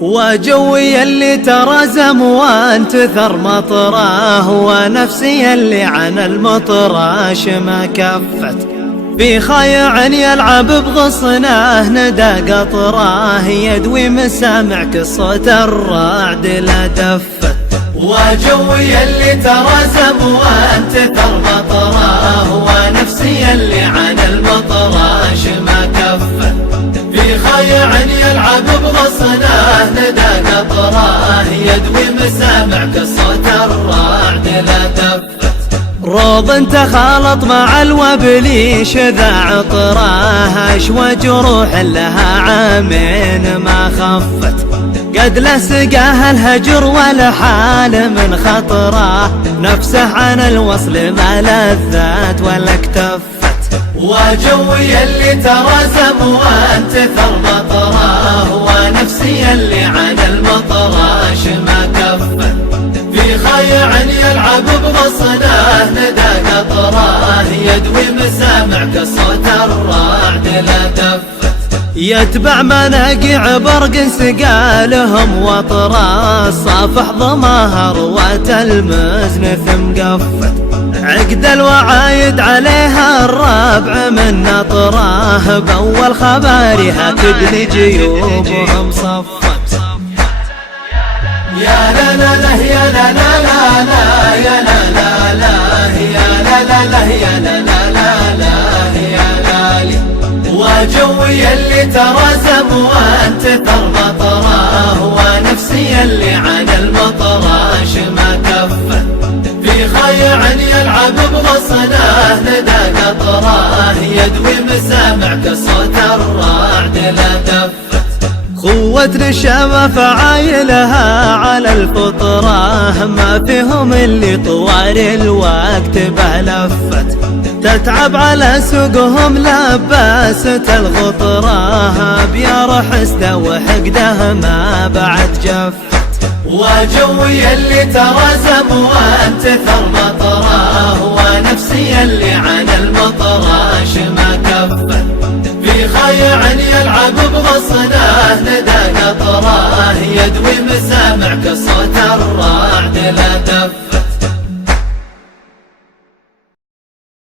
وجوي اللي ترزم وانتثر مطراه، ونفسي اللي عن المطراش ما كفت. في خيع يلعب بغصنه ندى قطراه، يدوي مسامع كصوت الرعد لا دفت. وجوي اللي ترزم وانتثر مطراه، ونفسي اللي عن المطراش ما كفت. في خيع يلعب بغصنه ندى قطراه، يدوي مسامع كصوت الرعد لا دفت. روض تخالط مع الوبليش ذا عطراه، اشوى جروح لها عامين ما خفت. قد لسقاها الهجر والحال من خطره، نفسه عن الوصل ما لذات ولا اكتفت. وجوي اللي ترزم وانتثر مطراه، ونفسي اللي عن المطراش ما كفت. في خيع يلعب بغصنه ندى قطراه، يدوي مسامع كصوت الرعد لا دفت. يتبع مناقع برق سقالهم وطراه، صافح ضماها روات المزن ثم قفت. عقد الوعايد عليها الرابع من نطراه، بأول خبارها تدني جيوبهم صفت. يا لا لا لا يا لا لا لا لا يا لا لا لا يا لا لا لا يا لا لا لا لا يا لالي. وجوي اللي ترزم وانتثر مطراه، ونفسي اللي عن المطراش ما كفت. في خيع يلعب بغصنه ندى قطراه، يدوي مسامع كصوت الرعد لا دفت. خوة نشامة فعايلها على الفطرة، ما فيهم اللي طوال الوقت به لفت. تتعب على سوقهم لباسة الغطرة، بيا حسده وحقده ما بعد جفت. وجوي اللي ترزم وانتثر مطراه، ونفسي اللي عن المطراش ما كفت. في خيع يلعب بغصنه ندى قطراه، يدوي مسامع كصوت الرعد لا دفت.